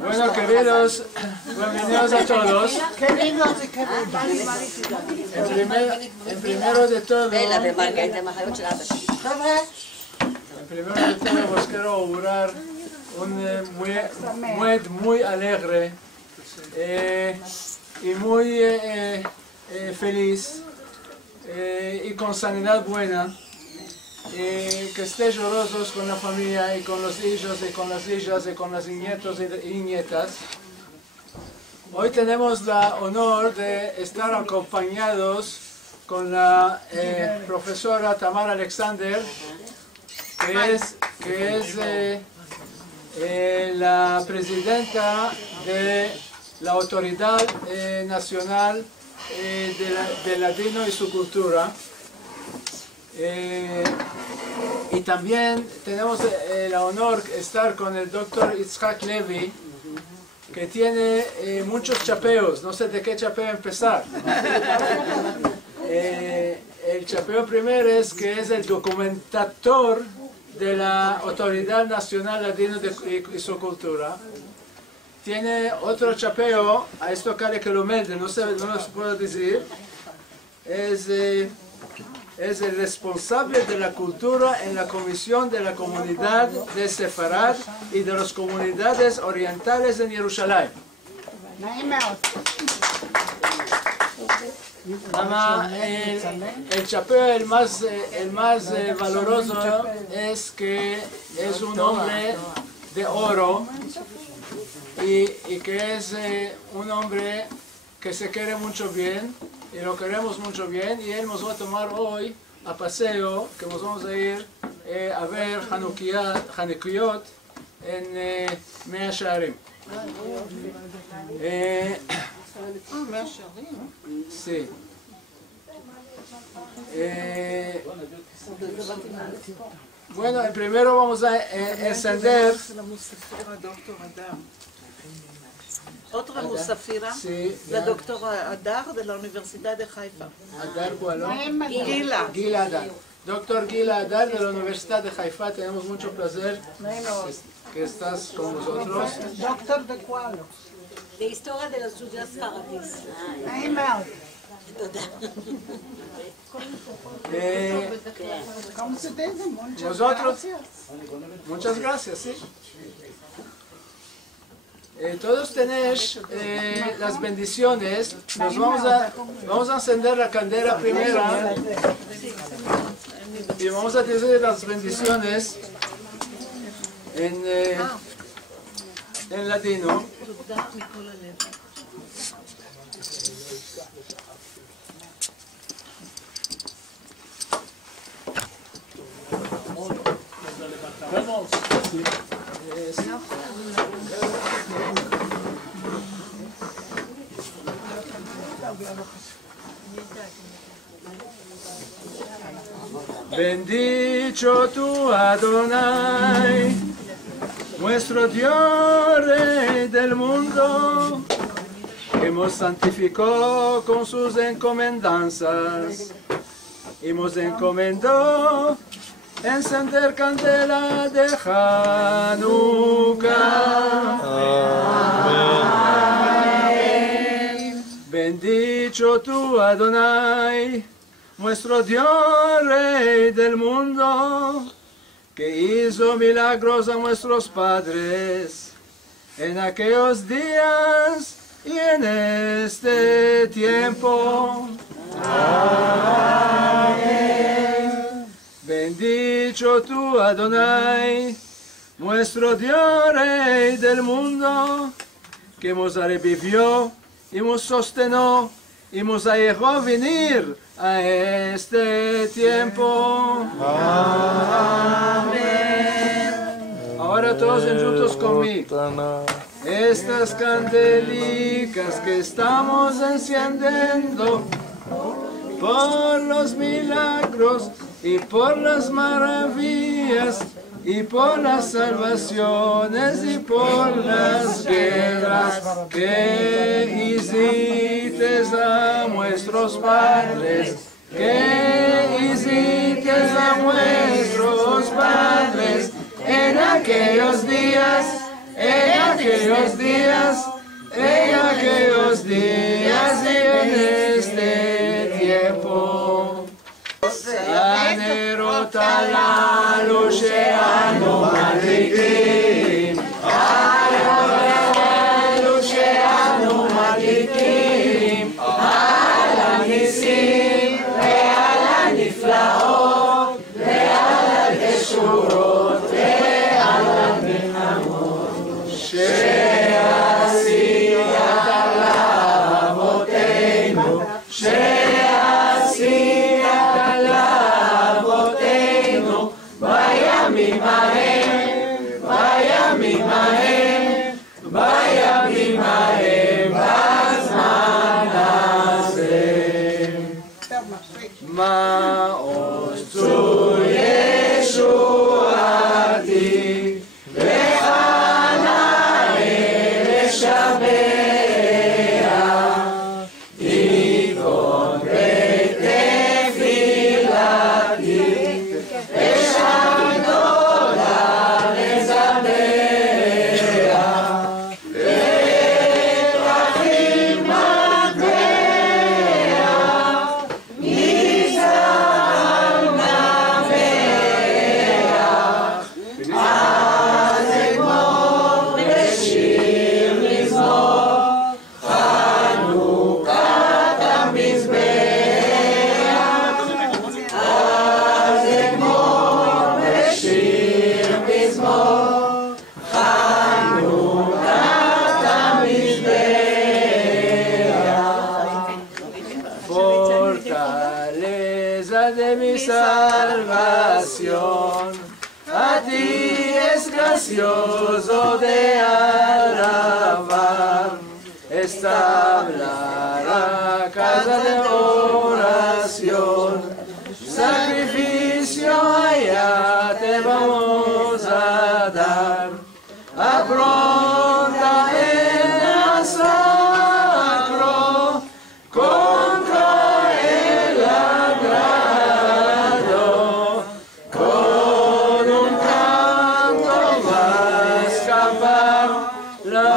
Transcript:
Bueno, queridos, bienvenidos a todos. En primero de todo, os quiero augurar un muy alegre y muy feliz y con sanidad buena. Que estéis llorosos con la familia y con los hijos y con las hijas y con los nietos y nietas. Hoy tenemos el honor de estar acompañados con la profesora Tamar Alexander, que es la presidenta de la Autoridad Nacional del Ladino y su Cultura. Y también tenemos el honor de estar con el doctor Itzhak Levy, que tiene muchos chapeos. No sé de qué chapeo empezar. El chapeo primero es que es el documentador de la Autoridad Nacional Ladino y su Cultura. Tiene otro chapeo, a esto cabe que lo melde, no lo puedo decir. Es el responsable de la cultura en la Comisión de la Comunidad de Sefarad y de las comunidades orientales en Jerusalén. El chapeo el más valoroso es que es un hombre de oro y que es un hombre que se quiere mucho bien. Y lo queremos mucho bien, y él nos va a tomar hoy a paseo, que nos vamos a ir a ver Hanukiyot en Mea Shearim. Sí. Bueno, primero vamos a encender. Otra musafira, la doctora Adar de la Universidad de Haifa. Adar, ¿cuál? Gila Adar. Doctor Gila Adar de la Universidad de Haifa, tenemos mucho placer que estás con nosotros. ¿Doctor de cuál? De historia de los judíos faradís. ¿Cómo se dice? Nosotros, muchas gracias, sí. Todos tenéis las bendiciones. Vamos a encender la candela primero y vamos a decir las bendiciones en latino. Bendito tú, Adonai, nuestro Dios, Rey del mundo, que nos santificó con sus encomendanzas y nos encomendó encender candela de Hanukkah. Amén. Bendito tú, Adonai, nuestro Dios, Rey del mundo, que hizo milagros a nuestros padres en aquellos días y en este tiempo. Amén. Bendito tú, Adonai, nuestro Dios, Rey del mundo, que nos revivió y nos sostenó y nos dejó venir a este tiempo. Amén. Ahora todos juntos conmigo. Estas candelicas que estamos encendiendo por los milagros y por las maravillas y por las salvaciones y por las guerras. que hiciste a nuestros padres, que hiciste a nuestros padres en aquellos días, en aquellos días, en aquellos días y en este tiempo. Anerotalalu she'anu madlikin, anerotalalu she'anu madlikin, על הניסים ועל הנפלאות ועל הישועות ועל המלחמות שעשית לאבותינו, שעשית לאבותינו בימים ההם, בימים ההם, בימים ההם בזמן הזה. מעוז צור ישועתי לך נאה לשבח, תיכון בתפילתי אשם גדולה לזבח, ותכין מטבע מזהב נבח, אז אגמור בשיר מזמור חנוכת המזבח, אז אגמור בשיר מזמור חנוכת המזבח. Fortaleza de mi salvación, a ti es gracioso de alabar. Establará casa de oración, sacrificio allá te vamos a dar. Apronta el sacro contra el agrado, con un canto va a escapar la